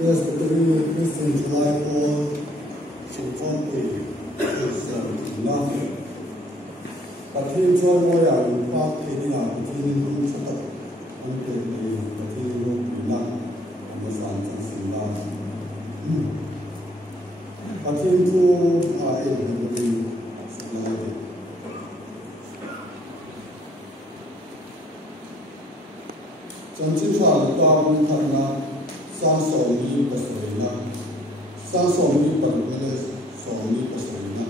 Presbyterian Christian July 4, Chicago, Nothing. But he told me I would not take it out between the shut up until the material enough and was answers in love. But he told I would be supplied. Trong chiến thuật qua công thần là sang sổ như bờ sồi na, sang sổ như bờ lê sổ như bờ sồi na.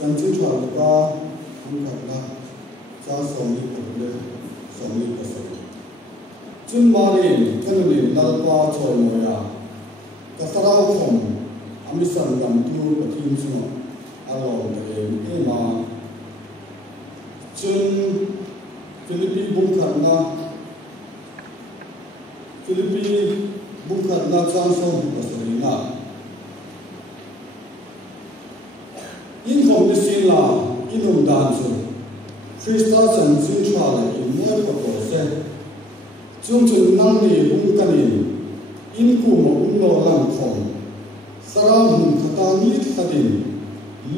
Trong chiến thuật qua công thần là sang sổ như bờ lê sổ như bờ sồi. Chúng mà đi cái này là qua trời mồi à, cái sao không, anh biết rằng làm tiêu cái thiên chúa, alo cái mà chúng Philippines bung khatna chanso basarina in komdisila inum danso Christa chan chala in moi photo se chung nang ni bung kanin in ku mo no lang khom saram hun khata ni khadin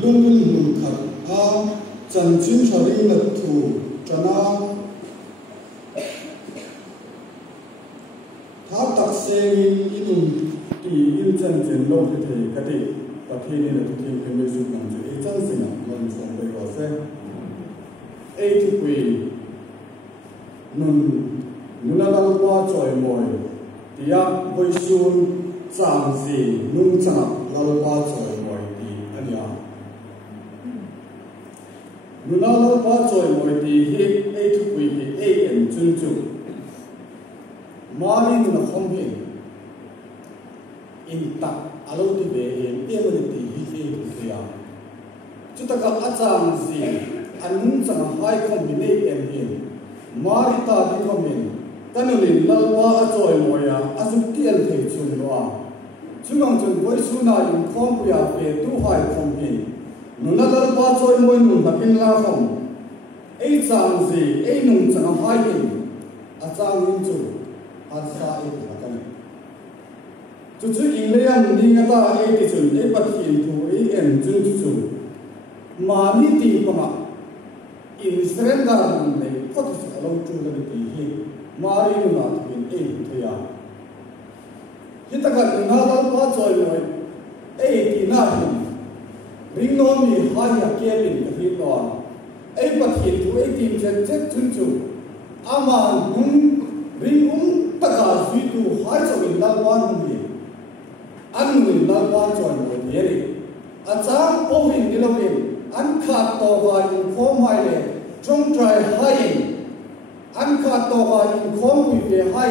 lungin hun khat a chan chari na thu chana tak saying inum ti in chan chen lo the kati pathe ni la thi ke me su nam je e chan sing nam som be ko se e ti kwi nun la kwa choi moi tia boi sun chang si nun cha la kwa choi moi ti ania nun la kwa choi moi ti he e ti kwi he e en chun chu Marin na khomhin in tak alo ti be em emaniti hi khia chutaka acham si anun chang hai khomine em hin marita di khomin tanulin lalwa achoi moya azuk tial thei chun wa chungang chun boi suna in khom puya pe tu hai khomhin nuna lalwa choi moi nun hakin la khom ei chang si ei nun chang hai hin achang in chu Asa itu akan. Cucu ini yang dingata itu cun, pati itu en cucu. Mani ti kama. In serendaran ne fokus kalau cuci lebih hi. Mari nuna tuin itu ya. Kita kan ngalal pacoi moi. Ti nahi. Ringomi haya kebin kehituan. Pati itu tim cecet cucu. Aman ring taka sweetu hai so in dal wan ni an in dal wan chon mo ni achang ovin dilovin an khat to wa in khom hai le trong trai hai an khat to wa in khom wi pe hai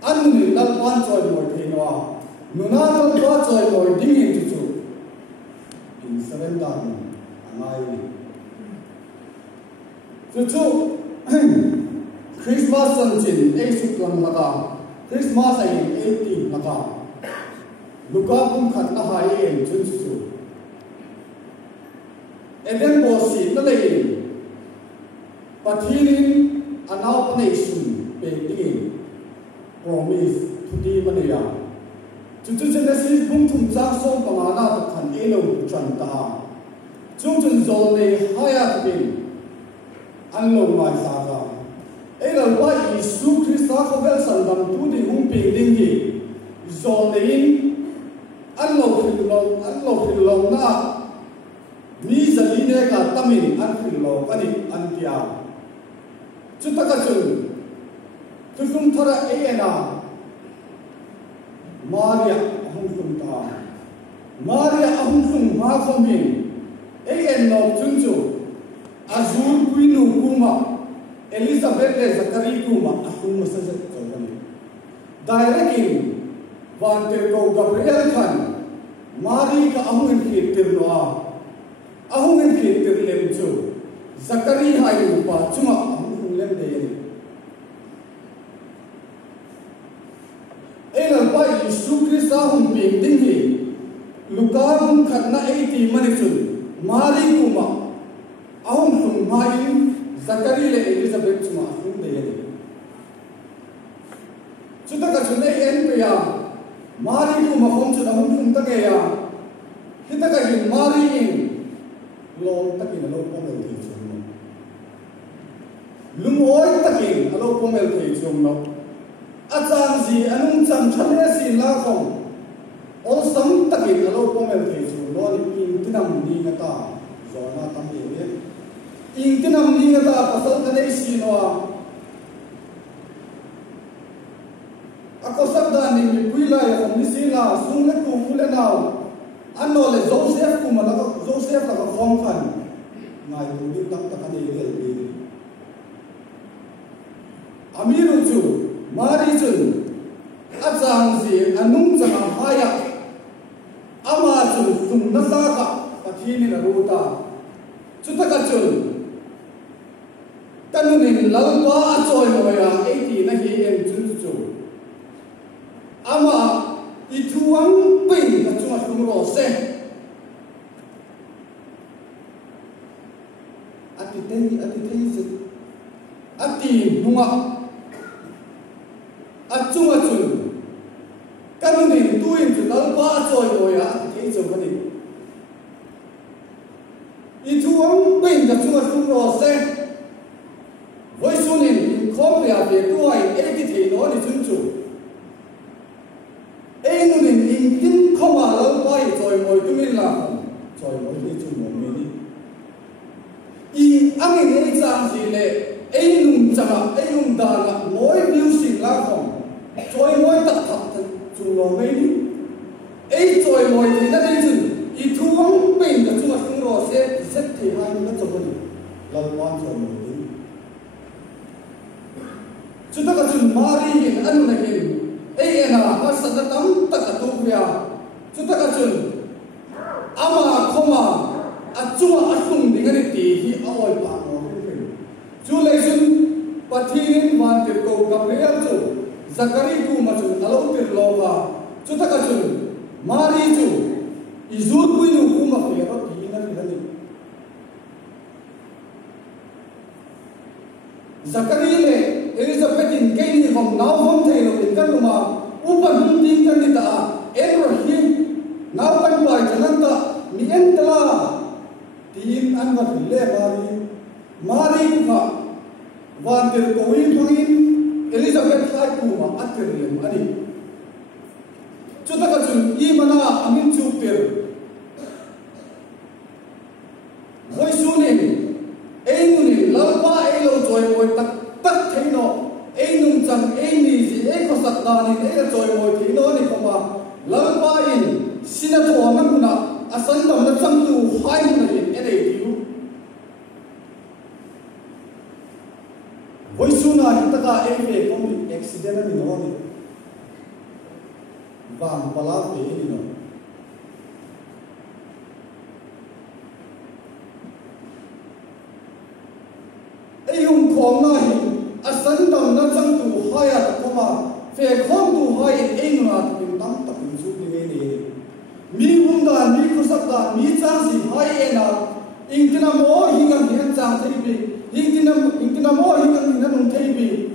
an in dal wan chon mo the no nuna dal wan chon mo ding in chu in surrender angai chu Christmas sanjin esuk lang laka Christmas ay 18 laka luka kum khat na hai en chun chu eden bosi na le pathinin anaw panation pe tin promise to di mania chu chen na si bum thum chang som pamana ta khan elo chan ta chung chen zol le haya bin an lo mai sa ga Ela wai Isu Krista khavel saldam tu di hum pe ding gi zolein anlo khilong na mi zaline ka tamin an khilong ani an tia chutaka chun tusum thara ena Maria ahum ta Maria ahum sum ma khomin no chunchu azur kuinu kuma Elizabeth le Zakari kuma ahum masajat chawani directing vante ko Gabriel khan Mari ka ahum ki tirnoa ahum ki tirlem chu Zakari hai pa chuma ahum lem de ela pa Isu Krista hum ping ding hi Luka hum khatna 80 manichun Mari kuma ahum hum mai Zakari le Elizabeth chuma hum de chúng ta cả chúng này em bây giờ mari ku mà không chúng ta không ta cái à khi ta cái gì mari in lo ta cái lo phong el thì chúng nó lung oi ta cái lo phong el thì chúng nó achang gì anh chẳng chăn hết gì là không ôn sống ta cái lo phong el thì chúng nó đi in cái nằm đi người ta rồi nó tâm hiểu biết in cái nằm đi người ta có sao cái đấy gì nó ako sabda ni puila ya ni sila sung le ku mule nào anh nói là Joseph ku mà nó Joseph là phong khẩn ngài tu đi tâm ta cái này đi amiru chu mari chu achang gì anung chang haya ama chu sung na sa ka pathini na ruta chu ta ka chu tanu ni lalwa choi moya 80 na hi em chu chu ama ituang pin na chunga tumro se ati nunga achunga chun kanunin tuin chu lalpa choi moya ati chu kani ituang pin na chunga tumro se voisunin khom ya be tuai eti thei no ni chun chu anh nên in tin không mà lớn quay rồi ngồi tôi mình làm rồi ngồi đi chung một mình đi in anh ấy làm gì lệ anh nung chả anh nung đà là mỗi điều gì là không rồi mỗi tập tập chung lo mấy đi anh rồi ngồi thì nó đi chung ít thu không bình là chung là chung lo sẽ thì hai nó cho mình làm quan rồi ngồi đi chúng ta có chung mari hình anh này hình ấy là mà sao ta tắm tất cả tu kia chúng ta cả chừng ama không mà chung sung đi cái gì thì ôi bà nó chú lấy chừng bắt thiên hoàn tiền cầu gặp lấy ăn chú Zakari ku mà chú alo tiền lo và chúng ta cả chừng mari chú izut ku nu ku mà phải có gì nó thì này Zakari này Elizabethin cái gì không nào không thấy được cái cái mà upan hung tin cái gì ta Abraham nào cái bài cho nên ta miễn ta tin ăn vật lệ Mary cả và tiền cầu in thằng in Elizabeth hai cụ mà ăn tiền liền anh đi chúng ta có chừng y mà na amin chụp tiền với số này anh này lâu qua anh lâu rồi ngồi tất thấy nó anh nung chẳng anh gì anh có sạch đàn thì anh rồi ngồi thấy nó này không mà lâu qua anh xin nó thua nó cũng là sẵn đồng nó chẳng tu hai người anh đây thiếu với số nào chúng ta cả anh về không bị accident là nó này vàng và lá về đi nó ai dùng con này sẵn đồng nó chẳng tu hai à không mà về không tu hai anh là mình tăng tập mình giúp như thế này mi hung đàn mi khosat đàn mi trang gì hai anh là in cái nào mỏ hình ảnh thì anh trang thấy bị in cái nào mỏ hình ảnh thì anh không thấy bị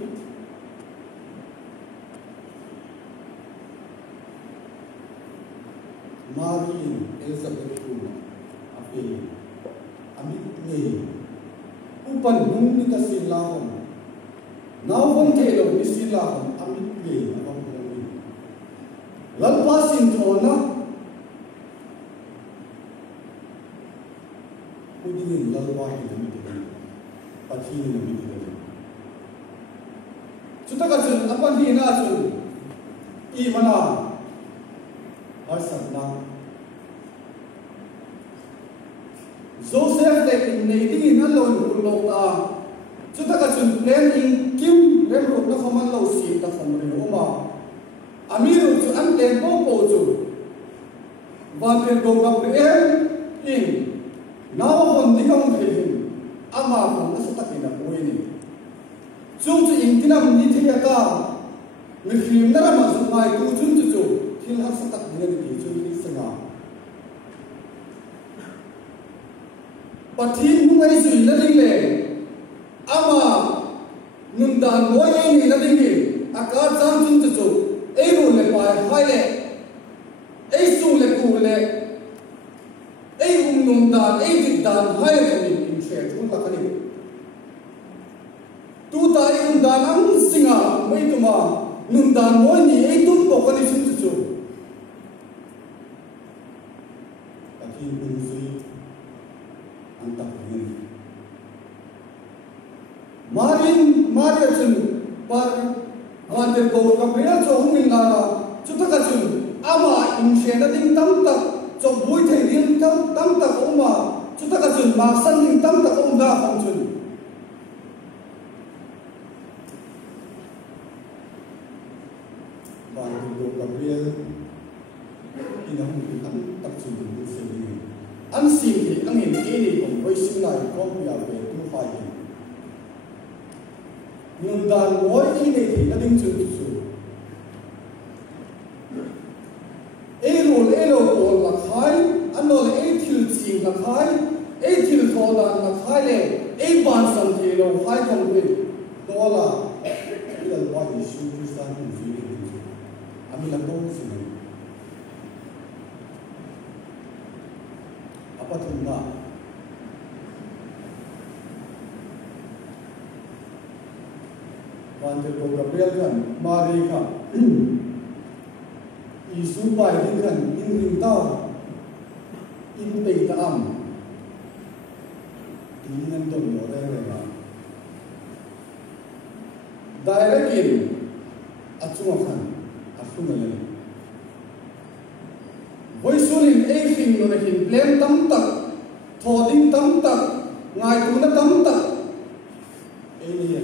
Mary Elizabeth ku api amit ni upan hung ni ta silang now không thể đâu ni silang amit ni abang ni lalpa sin thona kudingin lalwa ni amit ni pathi ni amit ni chúng ta cả chừng apan hi na chừng i mana ở sẵn năng Joseph để in này đi nó lôi một lô ta chúng ta cả chừng lên in kim lên một nó không ăn lâu xì ta không được không mà Amiru chú ăn tiền bố chú và tiền đồ gặp em in nào còn đi không thể hình ama còn nó sẽ tắt đi là quên đi chúng chú in cái năm đi thế cả người phim đó mà dùng mai tu chúng chú khi hắn sẽ tắt đi cái chuyện đi sinh hoạt và thiên cũng ấy gì nó đi lệ ama nung đàn mỗi ngày nó đi nghỉ cả trang chúng chú mà nung đàn mỗi nhị ấy tung bộ cái này chú cái khi bung suy anh tập hình Maria chun par vanter ko Gabriel cho hungin la chu ta ka chun ama in shena ding tam tak cho bui thei ding tam tak oma chu ta ka chun ma san ding tam tak om da khom chun vanter ko Gabriel in hungin tam tak chun bu se ding an sim thì angin ini ko voi sim lai ko ya ve tu phai nhưng đàn mỗi ý này thì nó đinh chữ ê lô bồn là khai anh nói là ê thiêu chìm là khai ê thiêu thọ đàn là khai lệ ê bàn sẵn thì lô khai không biết đó là ý là qua ý sư quý sản hùng duy đi đi anh mình làm đâu gì này apa thân đó vanter ko Gabriel kan Maria kan Isu pai din kan in ring ta in pe ta am in nan don mo re re na direct in achuma khan afuna le voisulin e thing no hin blem tam tak thoding tam tak ngai tu na tam tak e ni ya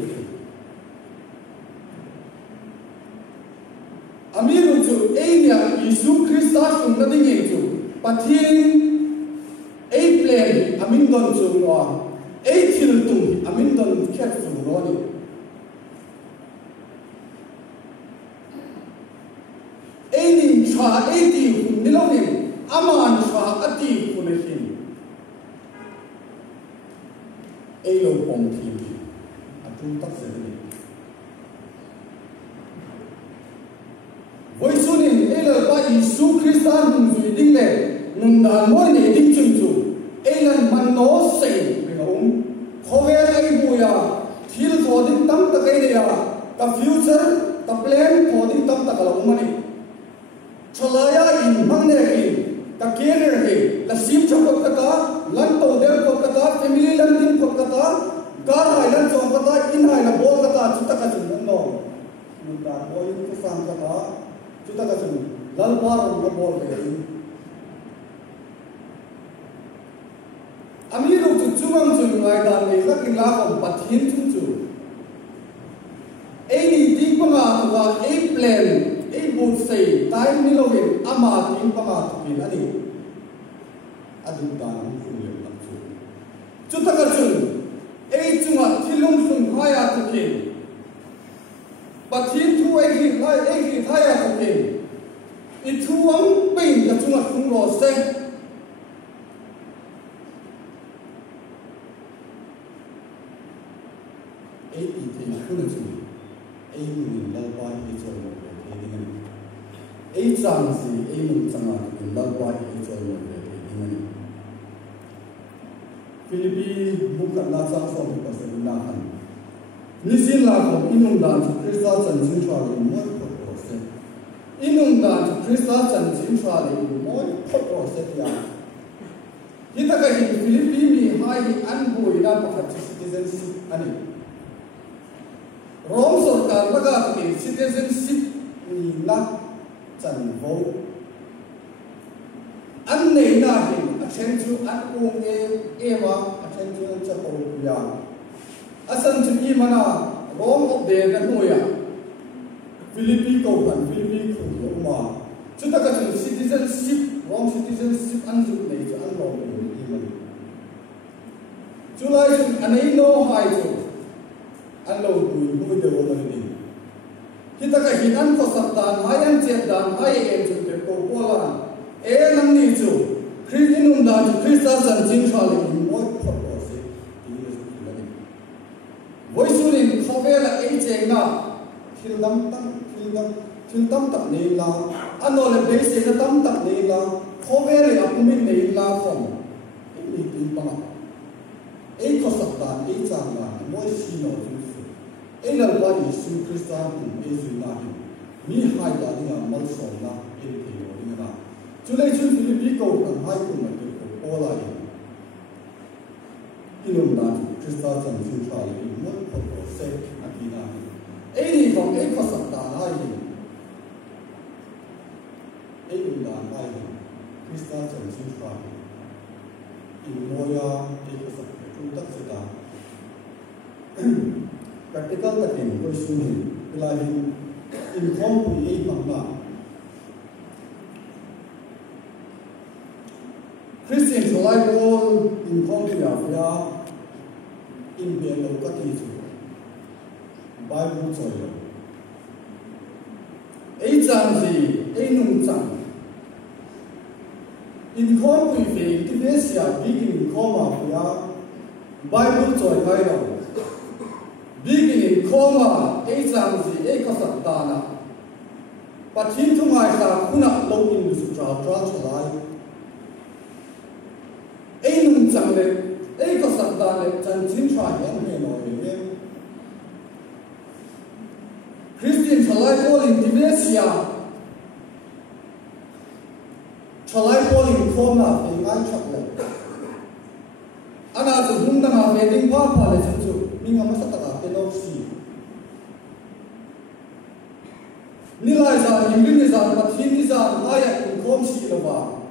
Amiru chu enya Isu Krista sung na ding chu pathin ei plan amin don chu no ei thil tum amin don khet fu ro ni ei ning cha ei ti ni lo ni aman cha ati ku ne hin ei lo pom thi atum tak se ni voi sunin ela pa Isu Krista nung zui ding le nung dan moi ne ding chung chu elan man no sei me ong khove ai bu ya thil tho ding tam ta kai ya ka future ka plan tho ding tam ta ka lo mani cholaya in mang ne ki ka kene re la sim chok ka ta lan to der ko ka ta family lan din ko ka ta gar hai lan chong ka ta in hai la bol ka ta chu ta ka chung no nung dan moi ko sang ka ta chúng ta cần lăn qua rồi nó bồi về Amiru tu cuma cungai dan mereka kira kompat hin cucu ini di pengatua plan but say time ni lohin amat in pengatua ini adu dan kuliah langsung chúng ta cần cuma tilung sun haya tukin But he too he tired of him. It too long pain that too much from Lord said. Eight things couldn't be. Eight in love by each other. Eight songs in love by each other. Philippi bukan nasab from Pasir Nisin la ko inung dan Krista chan chin chwa le moi phot se inung dan Krista chan chin chwa le moi phot se ya hita ka hi Philippi mi hai an boi na pakhat citizenship ani Rome sarkar laga ke citizenship ni na chan vo an nei na hi a chen chu an ung ema a chen chu cha ko ya asan chumi mana Rome of the Nagoya Philippi ko kan Philippi ko ma chuta ka citizenship Rome citizenship an ju nei chu an lo ni man July chu anei no hai chu an lo bu de wo man ni kita ka hinan ko sabdan hayan chet dan hai em chu te ko pola e nang ni chu Christinum dan Christa san jing chwa le mo ko Voisulin khovela ejeng na thil tam tak nei la anole base na tam tak nei la khovele apumin nei la khom ni tin pa ei ko sakta ei chang la moi si no chu ấy là qua Giêsu Christ cùng Giêsu na mi hai đã đi ngang mal sầu na cái gì đó đi ngang chú lấy chú Philippi câu thằng hai cùng mà cái câu Paul lại ilum na Christ chân chính phải là mất phần của sẽ anh đi na ấy thì còn ấy có sẵn đã hai ấy ilum na hai Christ chân chính phải Imoya itu sesuatu sedang practical tapi kau suni pelajari inform punya bangsa Christian selain all inform punya dia impian lokat itu Bible saya janji nung jang inform punya Indonesia bikin inform apa Bible joy kaya dah, bikin informa, janji, kesempatan. Patin tu macam kuna login di sutra celai. Nunjang le, kesempatan le, janji cahaya yang menolak. Christian celai polling Indonesia, celai polling informa, dengan cakap. Anak tu bunda nak wedding apa le cucu, minga masa tak penopsi. Nilai zan, ingin zan, patin zan, ayat inkomsi lewa.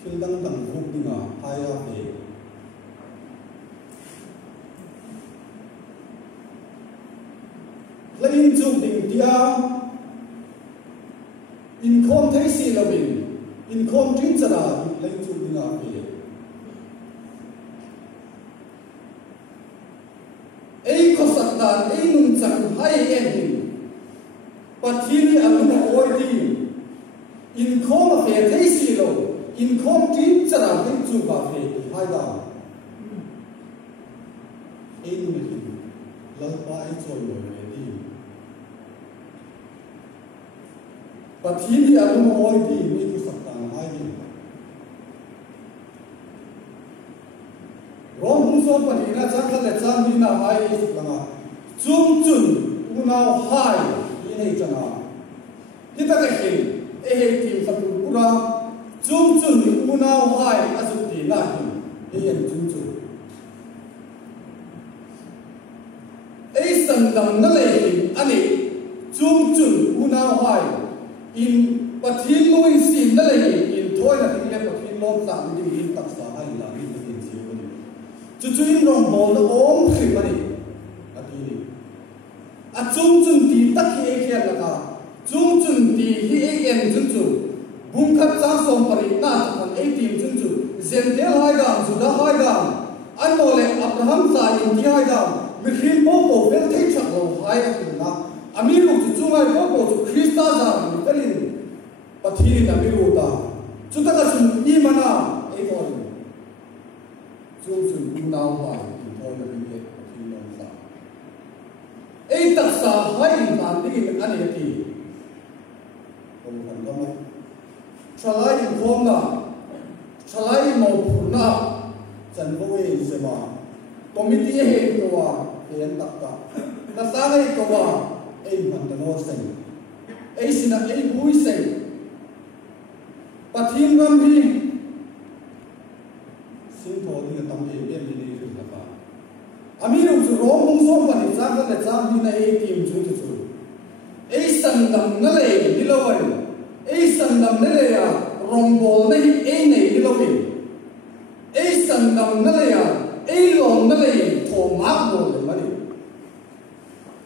Hildang buk minga ayat le. Lain tu ding dia, inkom terisi lewin, inkom jinjara, lain tu minga le. Kesempatan nunjang hai ending, patini alumni ordi, inkom fete silo, inkom tin cara pintu bafe hai dah. Ini lalpa itu ordi, patini alumni ordi ini kesempatan hai. Rom musuh panina jangan lecah mina hai lama. Zum unau hai ini jangan. Kita kehing, tim satu kurang. Zum unau hai asuti lagi. Zum. Sendam nalai ani. Zum unau hai. In patin loin sin nalai in toilet in patin lom sang in tak sahai lagi. Cucuin rong bol om khimani atini achung di tak hi ekya laka chung di hi en chu bungkhat cha som pari na kan 18 chu zentel hai gam juda hai gam anole abraham sa india hai gam mikhil po vel thei chak lo hai na amiru chu ngai po chu krista za mikalin pathiri na miru ta chutaka chu ni mana e ko unau hai thôi là mình biết thì làm sao tất cả hai bạn đi anh ấy thì không cần đâu mà chalai inform na chalai mau phun na chân vô ấy sẽ mà committee hệ toa hiện tất cả na sang ấy toa mình đang nói xem xin là vui xem patin ram đi sinh thọ thì tâm thế biết đi đi được cả. Amiru chú rong mông sôm vào thì trang cái trang đi này tìm chú. Sân đầm nó lệ đi lâu rồi. Sân đầm nó lệ à rong bò này này đi lâu rồi. Sân đầm nó lệ à lòng nó lệ thổ mát bò rồi mà đi.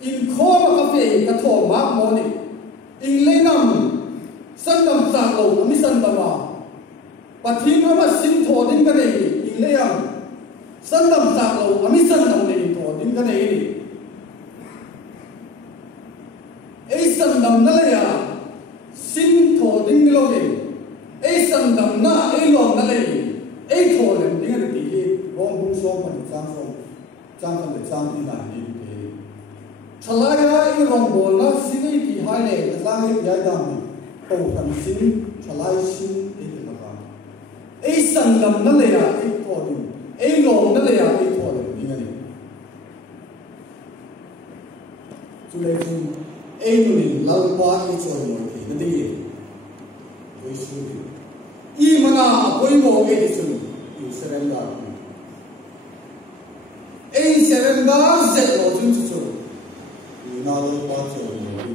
In khó mà cà phê cái thổ mát bò này. In lấy nằm sân đầm sạc lầu mi sân đầm à. Và thiên nó mà sinh thọ đến cái này lệ à, sân đầm sạc lầu, ami sân đầm này thọ đến cái này, sân đầm nó lệ à, sinh thọ đến cái lâu này, sân đầm na, lòng nó lệ, thọ đến cái này thì rong bung sôm và trang phần trang đi lại đi thế, chalai ra rong bol na xin thì hai này cái trang ấy giải đam, tổ thần xin chalai xin sân đầm nó lệ à, thọ đến, lòng nó lệ à, thọ đến như này. chú lấy chú ấy tụi mình lâu qua ấy cho mọi thì nó đi với suy y mà na với một cái gì suy you surrender ấy surrender sẽ có chúng chú you na lâu qua cho mọi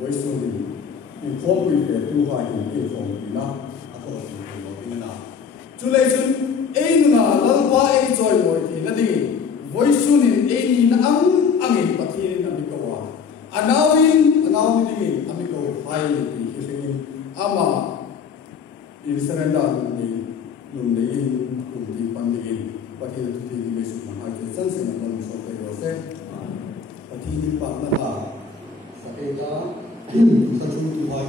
với suy you không bị cái tu hành cái phong bị na à thôi thì nó na chú lấy chú ấy na lâu qua ấy cho mọi thì nó đi với suy ấy na ang in pati na mikawa anawin dingin amiko hai ni hifingin ama in surrender ni nung dingin kung di pandingin pati na tuti ni Yesus mahal ke san sen na so pe rose pati ni pa na sa eta sa chu tu hai